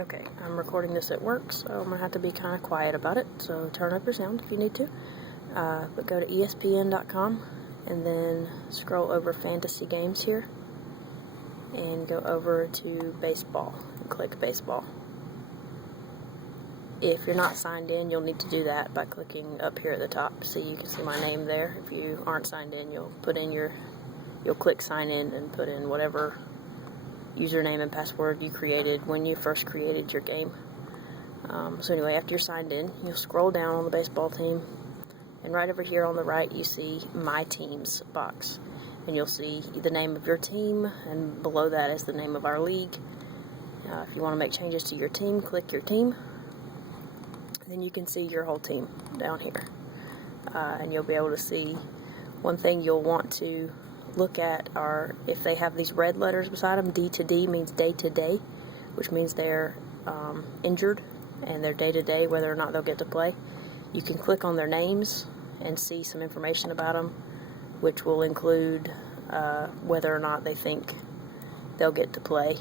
Okay, I'm recording this at work, so I'm going to have to be kind of quiet about it, so turn up your sound if you need to. But go to espn.com and then scroll over fantasy games here and go over to baseball and click baseball. If you're not signed in, you'll need to do that by clicking up here at the top. So you can see my name there. If you aren't signed in, you'll click sign in and put in whatever username and password you created when you first created your game. So anyway, after you're signed in, you'll scroll down on the baseball team, and right over here on the right you see My Teams box, and you'll see the name of your team, and below that is the name of our league. If you want to make changes to your team, click your team, and then you can see your whole team down here, and you'll be able to see one thing you'll want to look at are if they have these red letters beside them. D to D means day to day, which means they're injured and they're day to day, whether or not they'll get to play. You can click on their names and see some information about them, which will include whether or not they think they'll get to play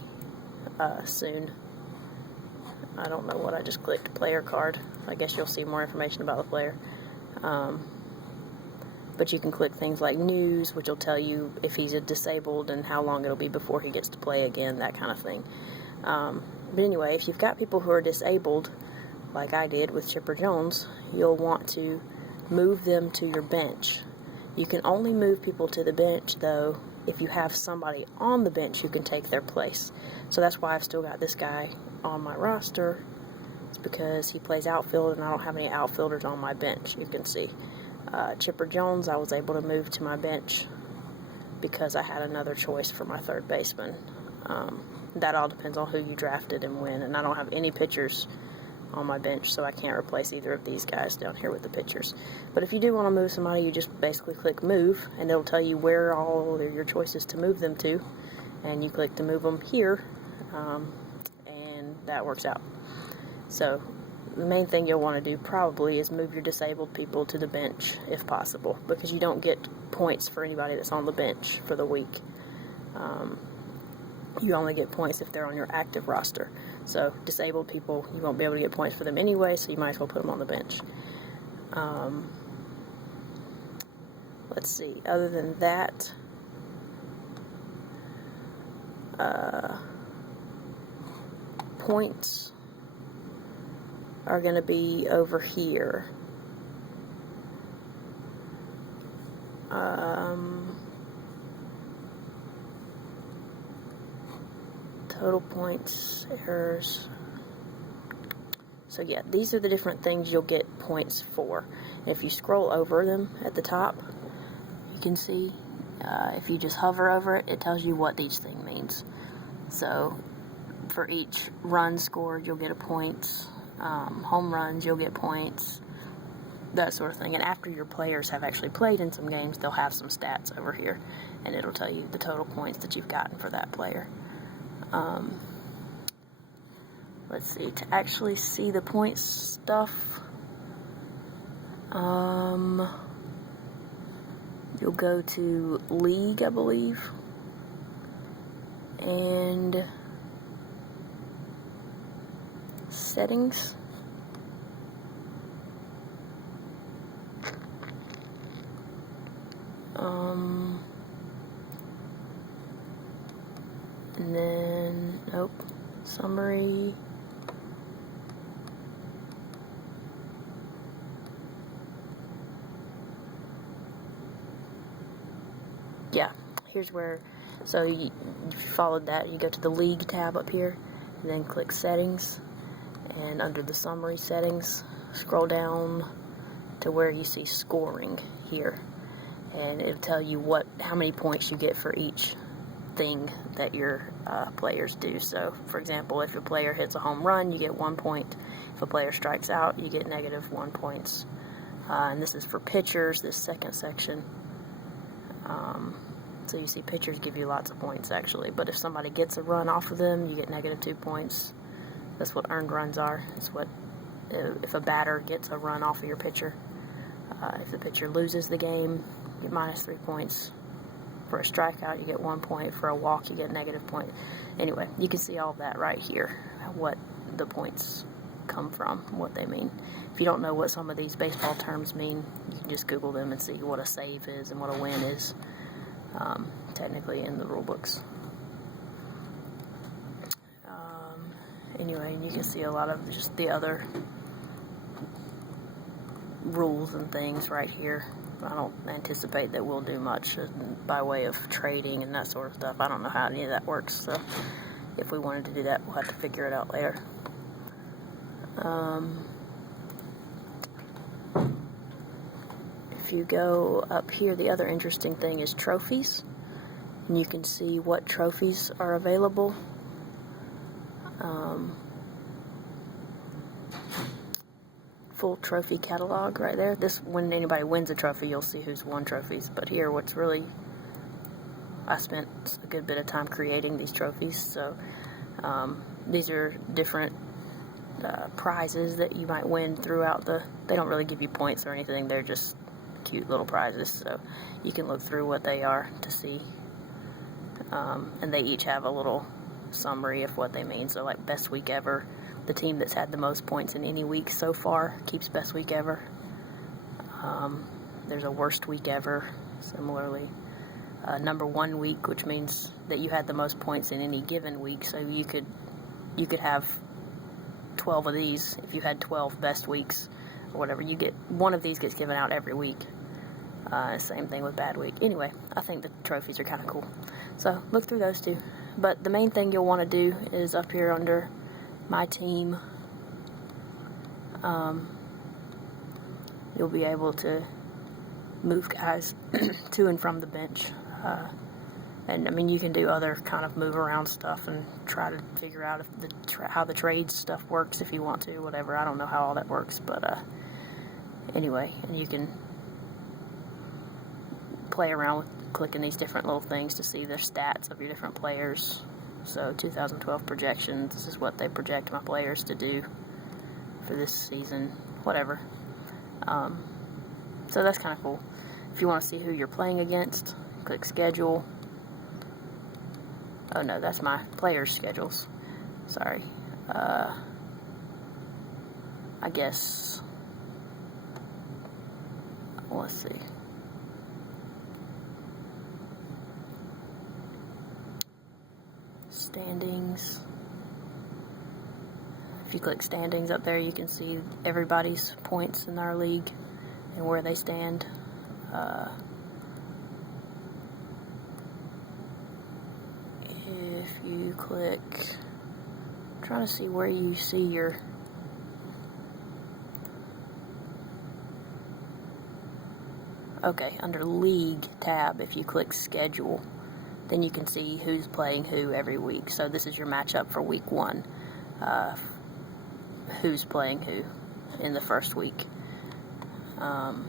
soon. I don't know what I just clicked. Player card. I guess you'll see more information about the player. But you can click things like news, which will tell you if he's disabled and how long it'll be before he gets to play again, that kind of thing. But anyway, if you've got people who are disabled, like I did with Chipper Jones, you'll want to move them to your bench. You can only move people to the bench, though, if you have somebody on the bench who can take their place. So that's why I've still got this guy on my roster. It's because he plays outfield and I don't have any outfielders on my bench, you can see. Chipper Jones, I was able to move to my bench because I had another choice for my third baseman. That all depends on who you drafted and when, and I don't have any pitchers on my bench, so I can't replace either of these guys down here with the pitchers. But if you do want to move somebody, you just basically click move, and it'll tell you where all of your choices to move them to, and you click to move them here, and that works out. So the main thing you'll want to do probably is move your disabled people to the bench if possible, because you don't get points for anybody that's on the bench for the week. You only get points if they're on your active roster. So disabled people, you won't be able to get points for them anyway, so you might as well put them on the bench. Let's see, other than that, points are going to be over here. Total points, errors. So yeah, these are the different things you'll get points for. And if you scroll over them at the top, you can see, if you just hover over it, it tells you what each thing means. So for each run scored, you'll get a point. Home runs, you'll get points, that sort of thing. And after your players have actually played in some games, they'll have some stats over here, and it'll tell you the total points that you've gotten for that player. Let's see, to actually see the points stuff, you'll go to League, I believe, and Settings. And then, summary. Yeah, here's where, so you followed that, you go to the League tab up here, and then click Settings, and under the Summary Settings, scroll down to where you see Scoring here, and it'll tell you how many points you get for each thing that your players do. So, for example, if a player hits a home run, you get 1 point. If a player strikes out, you get -1 points. And this is for pitchers, this second section. So you see pitchers give you lots of points, actually. But if somebody gets a run off of them, you get -2 points. That's what earned runs are. It's what if a batter gets a run off of your pitcher. If the pitcher loses the game, you get -3 points. For a strikeout, you get 1 point. For a walk, you get -1 point. Anyway, you can see all of that right here, what the points come from, what they mean. If you don't know what some of these baseball terms mean, you can just Google them and see what a save is and what a win is, technically in the rule books. Anyway, you can see a lot of just the other rules and things right here. I don't anticipate that we'll do much by way of trading and that sort of stuff. I don't know how any of that works, so if we wanted to do that, we'll have to figure it out later. If you go up here, the other interesting thing is trophies, and you can see what trophies are available. Full trophy catalog right there. This, when anybody wins a trophy, you'll see who's won trophies. But here, what's really, I spent a good bit of time creating these trophies, so these are different prizes that you might win throughout they don't really give you points or anything, they're just cute little prizes, so you can look through what they are to see, and they each have a little summary of what they mean. So like best week ever, the team that's had the most points in any week so far keeps best week ever. There's a worst week ever, similarly. Number one week, which means that you had the most points in any given week, so you could have 12 of these if you had 12 best weeks or whatever. You get one of these gets given out every week. Same thing with bad week. Anyway, I think the trophies are kind of cool, so look through those too. But the main thing you'll want to do is up here under my team. You'll be able to move guys to and from the bench, and I mean, you can do other kind of move around stuff and try to figure out if how the trade stuff works if you want to, whatever. I don't know how all that works, but anyway, and you can play around with clicking these different little things to see the stats of your different players. So 2012 projections, this is what they project my players to do for this season, whatever. So that's kind of cool. If you want to see who you're playing against, click schedule. Oh no, that's my players' schedules. Sorry. I guess, let's see. Standings. If you click standings up there, you can see everybody's points in our league and where they stand. If you click, I'm trying to see where you see your, okay, under league tab, if you click schedule, then you can see who's playing who every week. So this is your matchup for week 1. Who's playing who in the first week. And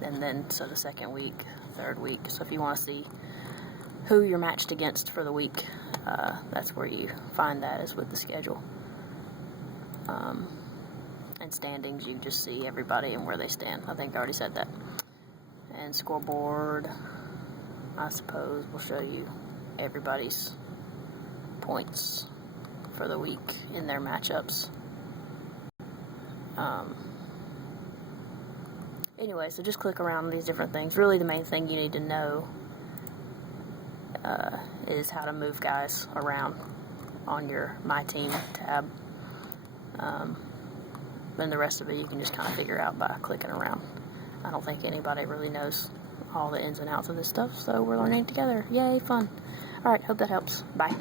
then, so the second week, third week. So if you want to see who you're matched against for the week, that's where you find that, is with the schedule. And standings, you just see everybody and where they stand. I think I already said that. And scoreboard, I suppose, will show you everybody's points for the week in their matchups. Anyway, so just click around these different things. Really, the main thing you need to know is how to move guys around on your My Team tab. Then the rest of it you can just kind of figure out by clicking around. I don't think anybody really knows all the ins and outs of this stuff, so we're learning together. Yay, fun. Alright, hope that helps. Bye.